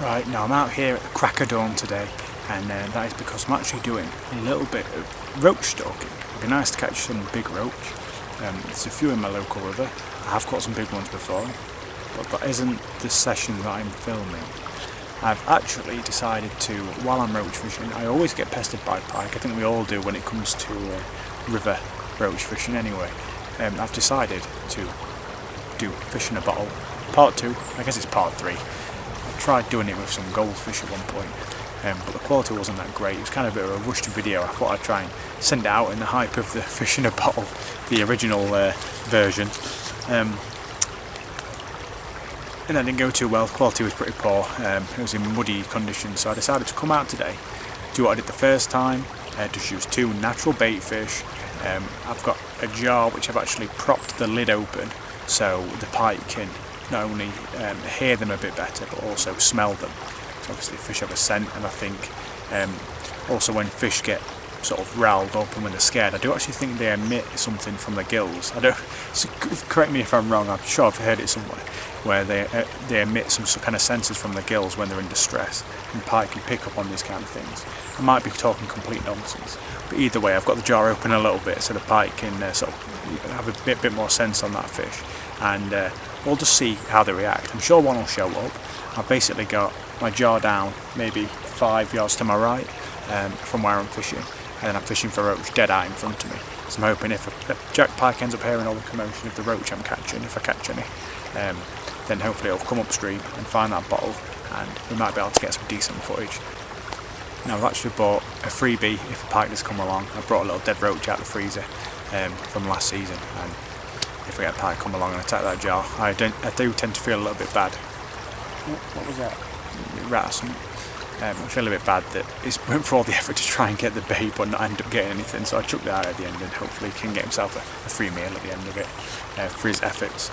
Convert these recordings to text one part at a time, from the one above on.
Right, now I'm out here at the crack of dawn today, and that is because I'm actually doing a little bit of roach stalking. It'd be nice to catch some big roach. There's a few in my local river. I have caught some big ones before, but that isn't the session that I'm filming. I've actually decided to, while I'm roach fishing, I always get pestered by pike. I think we all do when it comes to river roach fishing anyway. I've decided to do fish in a bottle. Part 2, I guess it's part 3. I tried doing it with some goldfish at one point, but the quality wasn't that great. It was kind of a bit of a rushed video. I thought I'd try and send it out in the hype of the fish in a bottle, the original version. And that didn't go too well. The quality was pretty poor. It was in muddy conditions, so I decided to come out today, do what I did the first time, just use 2 natural bait fish. I've got a jar which I've actually propped the lid open so the pike can not only hear them a bit better but also smell them. So obviously fish have a scent, and I think also when fish get sort of riled up and when they're scared, I do actually think they emit something from their gills. I don't, so correct me if I'm wrong, I'm sure I've heard it somewhere, where they emit some kind of sensors from their gills when they're in distress, and pike can pick up on these kind of things. I might be talking complete nonsense, but either way I've got the jar open a little bit so the pike can sort of have a bit more sense on that fish, and we'll just see how they react. I'm sure one will show up. I've basically got my jar down maybe 5 yards to my right from where I'm fishing, and then I'm fishing for roach dead eye in front of me. So I'm hoping if a jack pike ends up hearing all the commotion of the roach I'm catching, if I catch any, then hopefully it'll come upstream and find that bottle, and we might be able to get some decent footage. Now I've actually bought a freebie if a pike does come along. I brought a little dead roach out of the freezer from last season, and if we get a pike come along and attack that jar, I do tend to feel a little bit bad. What was that? Rat or something. I feel a bit bad that it's went for all the effort to try and get the bait but not end up getting anything, so I chucked that out at the end, and hopefully he can get himself a free meal at the end of it for his efforts.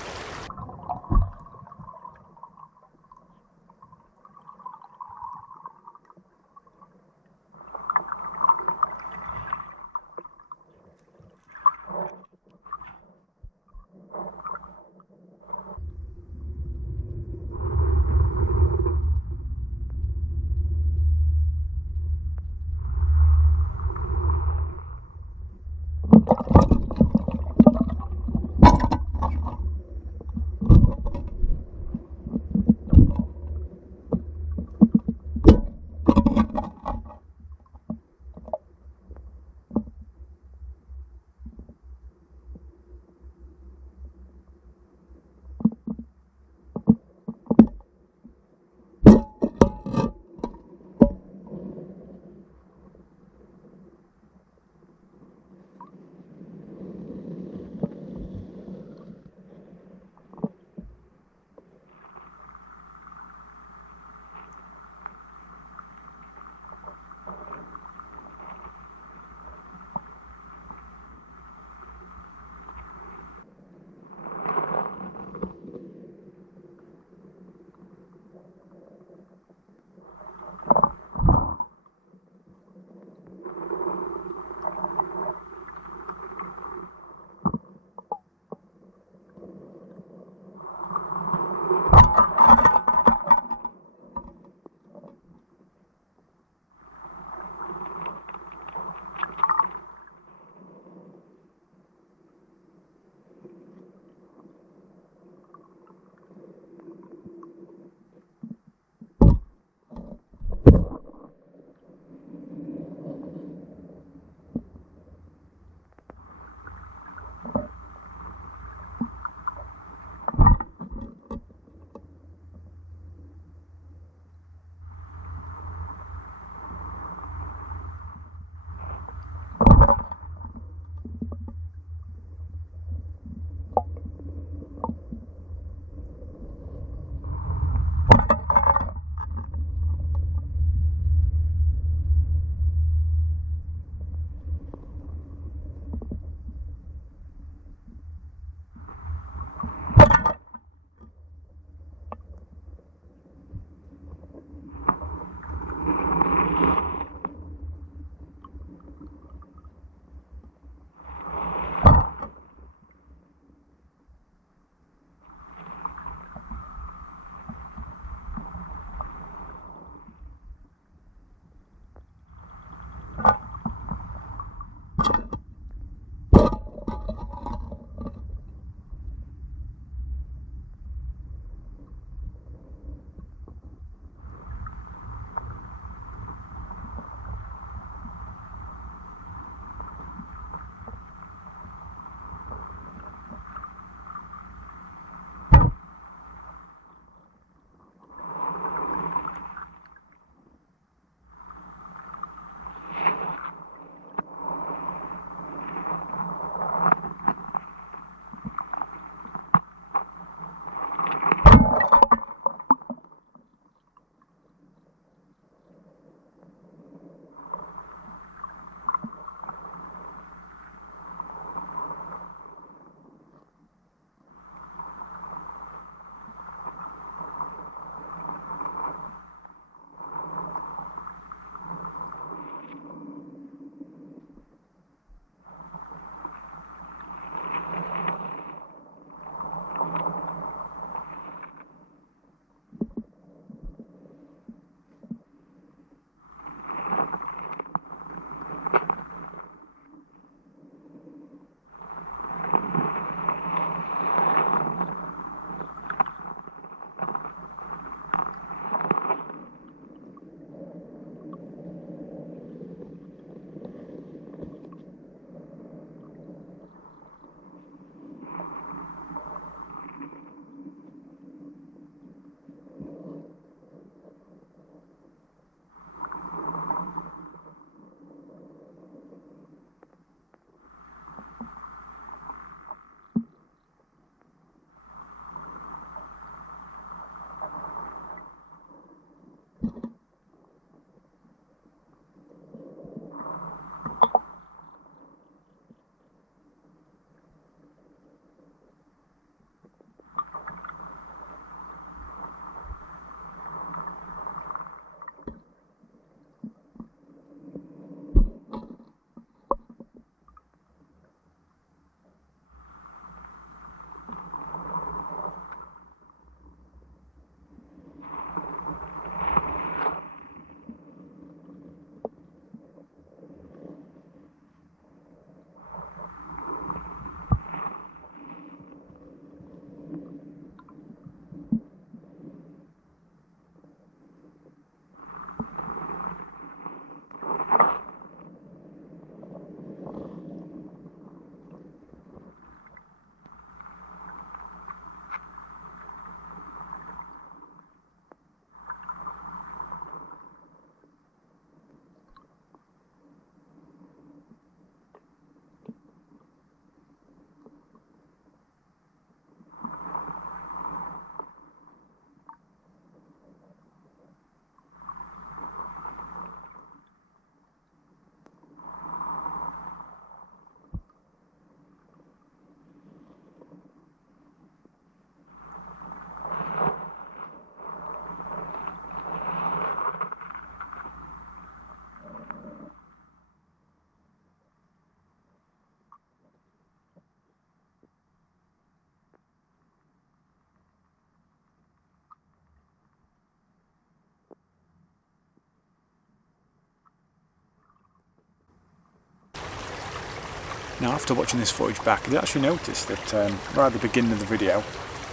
Now after watching this footage back, I did actually notice that right at the beginning of the video,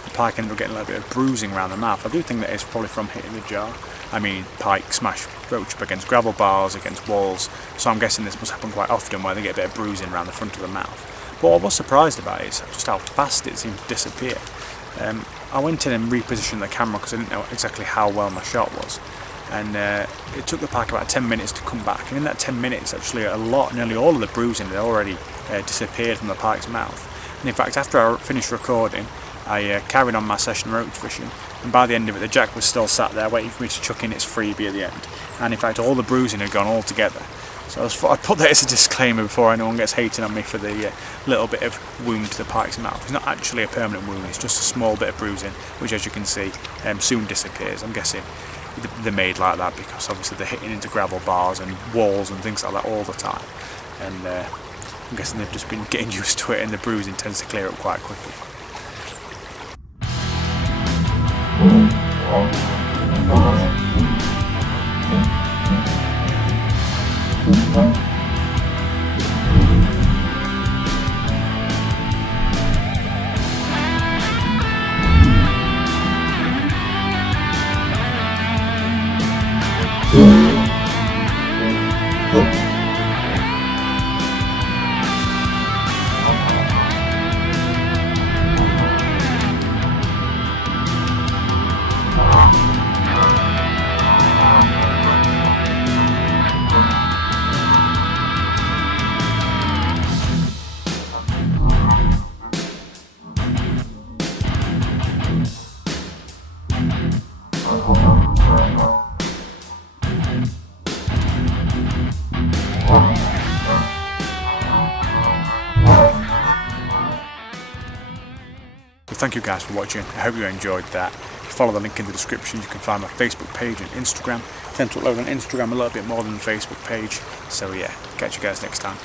the pike ended up getting a little bit of bruising around the mouth. I do think that is probably from hitting the jar. I mean, pike smash roach up against gravel bars, against walls, so I'm guessing this must happen quite often where they get a bit of bruising around the front of the mouth. But what I was surprised about is just how fast it seemed to disappear. I went in and repositioned the camera because I didn't know exactly how well my shot was. And it took the pike about 10 minutes to come back, and in that 10 minutes actually nearly all of the bruising had already disappeared from the pike's mouth. And in fact, after I finished recording, I carried on my session roach fishing, and by the end of it the jack was still sat there waiting for me to chuck in its freebie at the end, and in fact all the bruising had gone altogether. So I'd put that as a disclaimer before anyone gets hating on me for the little bit of wound to the pike's mouth. It's not actually a permanent wound, it's just a small bit of bruising, which as you can see soon disappears. I'm guessing they're made like that because obviously they're hitting into gravel bars and walls and things like that all the time, and I'm guessing they've just been getting used to it, and the bruising tends to clear up quite quickly. Thank you guys for watching. I hope you enjoyed that. If you follow the link in the description, you can find my Facebook page and Instagram. I tend to upload on Instagram a little bit more than the Facebook page. So yeah, catch you guys next time.